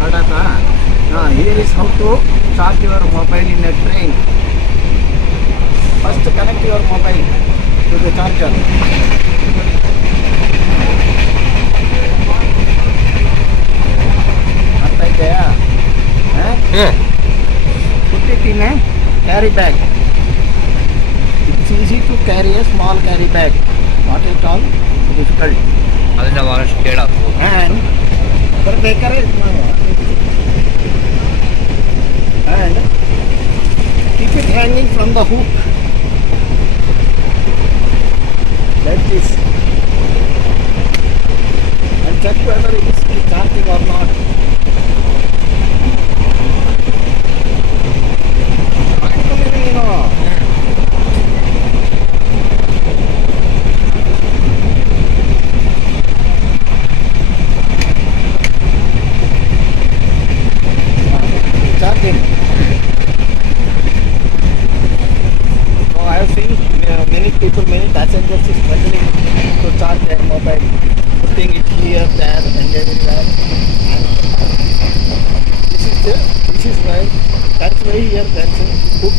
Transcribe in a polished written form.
Here is how to charge your mobile in a train. First connect your mobile to the charger. ಅರ್ಥ ಇದೆಯಾ? Put it in a carry bag. It's easy to carry a small carry bag. Not at all difficult. ಅದನ್ನ ಬಹಳಷ್ಟು ಕೇಳೋದು. And keep it hanging from the hook. Like this. And check whether it is charging or not. Charging. So I have seen many passengers is struggling to charge their mobile, putting it here, there, and everywhere. And this is why that's why here there's a hook